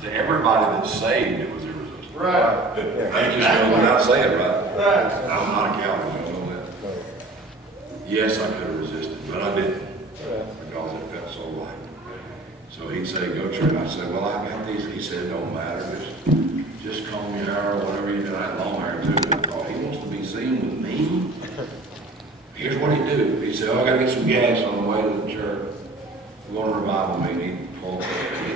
To everybody that's saved, it was irresistible. Right. They just know when I say it right. Right. I'm not a Calvinist, I know that. Yes, I could have resisted, but I didn't. Because it felt so light. So he'd say, go church. I said, well, I got these. He said, it don't matter. Just comb your hair or whatever you do. I had long hair too. I thought, he wants to be seen with me. Here's what he'd do. He said, oh, I got to get some gas on the way to the church. We're going to revival meeting. He'd pull up.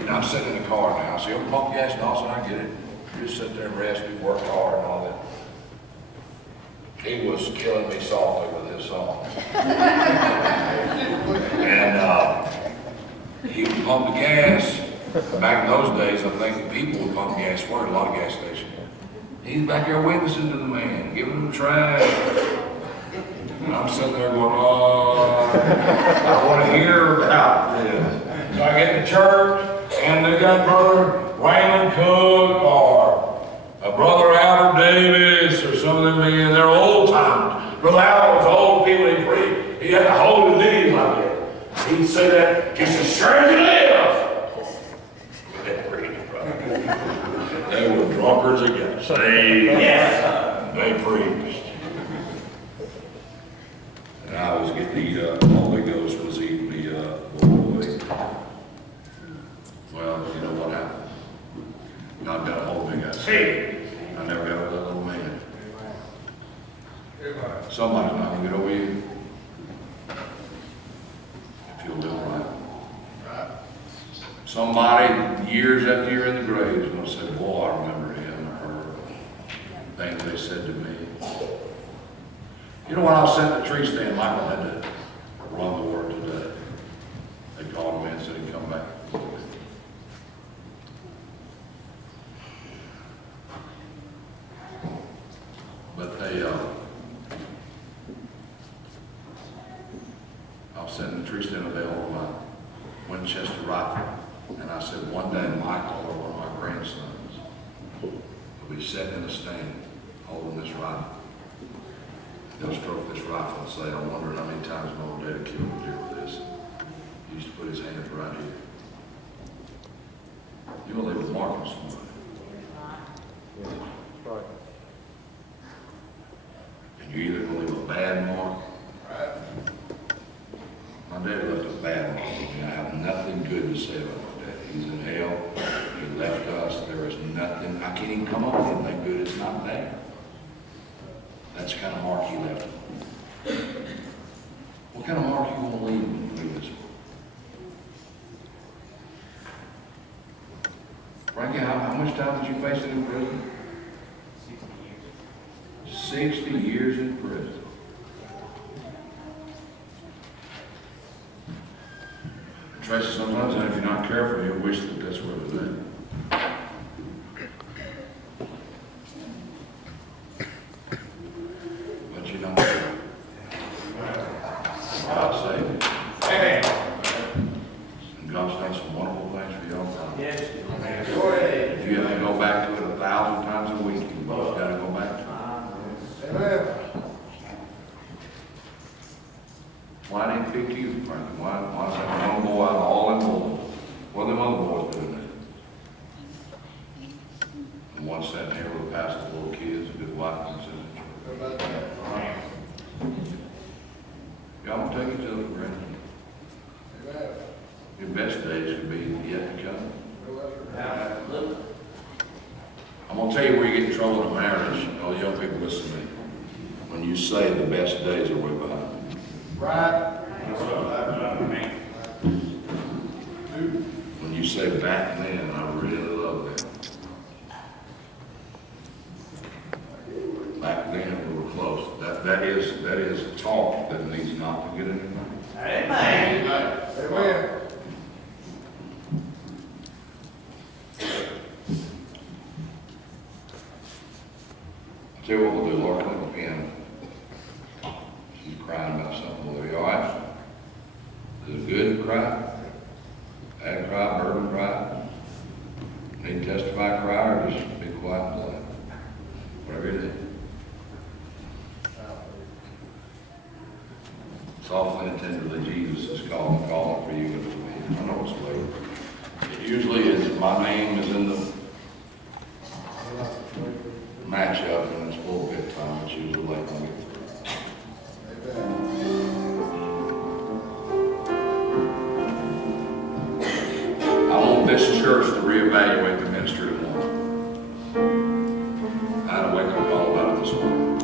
I'm sitting in the car now. So you'll pump gas, Dawson, I get it. You just sit there and rest. We worked hard and all that. He was killing me softly with his song. And he would pump the gas. Back in those days, I think people would pump gas for it, a lot of gas stations. He's back there witnessing to the man, giving him a try. And I'm sitting there going, oh, I want to hear about this. So I get to church, and they got Brother Wayland Cook or Brother Albert Davis or some of them men. They're old timers. Brother Albert was old people. He had to hold his knees like that. He'd say that, just as sure as he lives. They were drunkards again. Saved. Yes. They preached. And I was getting eat up. The Holy Ghost was eating me up. Boy. Well, you know what happened? God got a hold of me, guys. I never got over that little man. Somebody's not going to get over you. If you'll do it right. Somebody, years after you're in the grave, is going to say, boy, I remember him or her. Things they said to me. You know, when I was sitting at the tree stand, Michael had to run the work today. They called him in and said he'd come back. But I was sitting in the tree stand today holding my Winchester rifle. And I said, one day Michael or one of my grandsons will be sitting in the stand holding this rifle. They'll stroke this rifle and say, I'm wondering how many times my old daddy killed a deer with this. He used to put his hands right here. You're going to leave a mark on somebody. Right. And you're either going to leave a bad mark. My daddy left a bad mark on me. I have nothing good to say about my dad. He's in hell. He left us. There is nothing. I can't even come up with anything good. It's not there. That's the kind of mark he left. What kind of mark you want to leave when you leave this world? Frankie, how much time did you face in prison? 60 years in prison. Tracy, sometimes if you're not careful, you'll wish that that's where it was. But you don't. God saved you. Amen. And God's done some wonderful things for y'all. Yes. If you have to go back to it 1,000 times a week, you both got to go back to it. Amen. Why didn't he pick you, Frankie? Why is that young boy out of all them boys? What are them other boys doing there? And one sitting here with a pastor, little kids, a good wife, and says, y'all want to take each other for granted. Your best days could be yet to come. I'm going to tell you where you get in trouble in a marriage. All young people, listen to me. When you say the best days are way behind. Right. When you say back then, I really love that. Back then we were close. That is talk that needs not to get in your mind. Amen. Amen. Tell you what we'll do, Lord, come to the piano. She's crying about something. Will they be all right? Is it good to cry? Bad cry, burden cry? Need to testify cry, or just be quiet and play? Whatever you do. Softly and tenderly, Jesus is calling for you. church to reevaluate the ministry of one. I had a wake-up call about it this morning.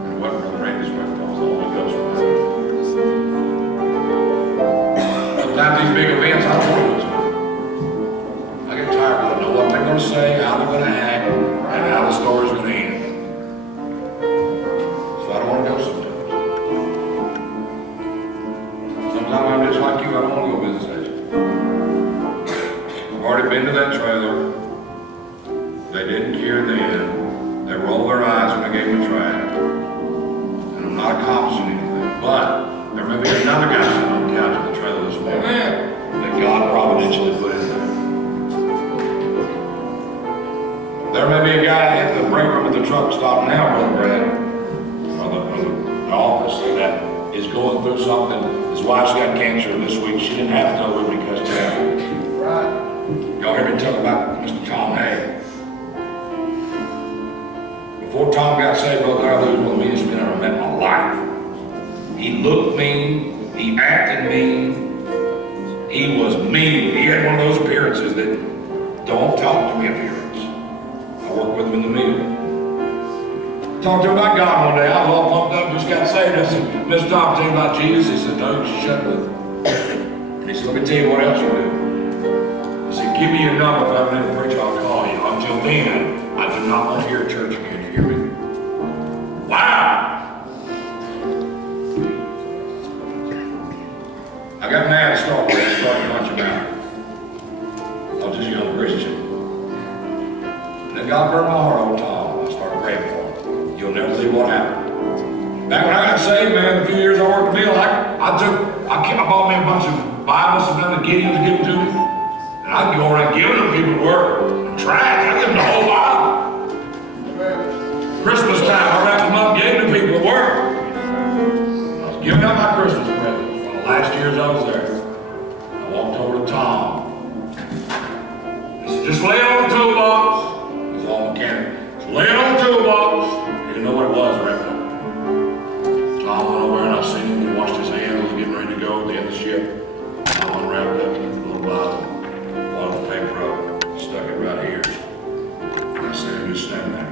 And it wasn't Brother Randy's wake-up call, it was the Holy Ghost wake-up. Sometimes these big events, I don't want to lose them. I get tired. I don't know what they're going to say, how they're going to act, and how the story's going to end. So I don't want to go sometimes. Sometimes I'm just like you, I don't want to go business station. I've already been to that trailer. They didn't care then. They rolled their eyes when I gave them a try. And I'm not accomplishing anything. But there may be another guy sitting on the couch in the trailer this morning that God providentially put in there. There may be a guy at the break room at the truck stop now, Brother Brad, or the office, that is going through something. His wife's got cancer this week. She didn't have to go with me because of that. Right. Y'all hear me talk about Mr. Tom Hay. Before Tom got saved, Brother Darrell, he was one of the meanest men I ever met in my life. He looked mean. He acted mean. He was mean. He had one of those appearances that don't talk to me appearance. I worked with him in the meeting. Talked to him about God one day. I was all pumped up, just got saved. I said, Mr. Tom, tell you about Jesus. He said, no, you should shut with him. And he said, let me tell you what else you do. He said, give me your number. If I ever need to preach, I'll call you. Until then, I do not want to hear a church again. You hear me? Wow! I got mad to start with. I started punching out. I was just a young Christian. And then God burned my heart on Tom. I started praying for him. You'll never believe what happened. Back when I got saved, man, a few years I worked the mill, I bought me a bunch of Bibles, some of the Gideon to give them to me. And I'd go around giving them people to work. Trash, I give them the whole Bible. Christmas time, I wrapped them up, gave them to people to work. I was giving out my Christmas presents. One of the last years I was there, I walked over to Tom. He said, just lay it on the toolbox. It was all mechanic. Just lay it on the toolbox. He didn't know what it was right now. Tom went over and I seen him. He washed his hands. He was getting ready to go at the end of the shift. Tom unwrapped up a little Bible, wadded the paper up, stuck it right here. And I said, just stand there.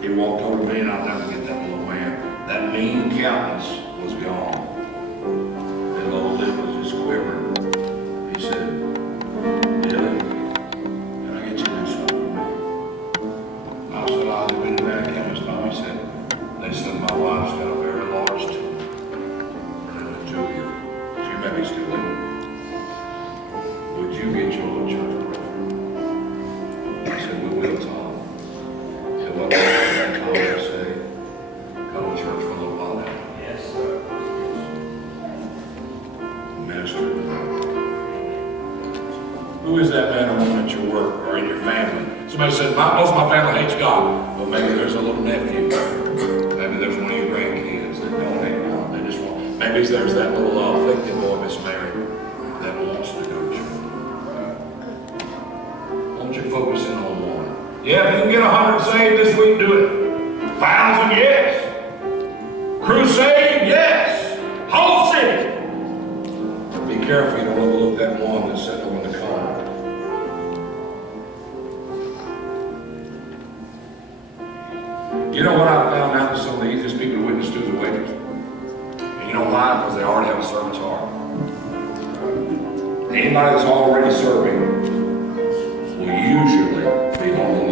He walked over to me and I'll never get that little man. That mean countenance was gone. His little lip was just quivering. He said, Dylan, can I get you to do something for me? I said, I've been to that chemist. He said, they said my wife's got a very large tumor. And a tumor. She may be still living. Would you get your little church prayer? I said, we will, Tom. He said, what did Tom say? Come to church for a little while now. Yes, sir. Minister. Who is that man or woman at your work or in your family? Somebody said, most of my family hates God. Well, maybe there's a little nephew. Maybe there's one of your grandkids that don't hate God. They just want. Maybe there's that little afflicted boy, Miss Mary, that wants to go to church. Won't you focus in on one? Yeah, if you can get 100 saved this week, do it. 1,000, yes. Crusade, yes. Whole city. But be careful you don't overlook that one that's sitting over in the corner. You know what I found out that some of the easiest people to witness to is awakenings? And you know why? Because they already have a servant's heart. Anybody that's already serving will usually be on the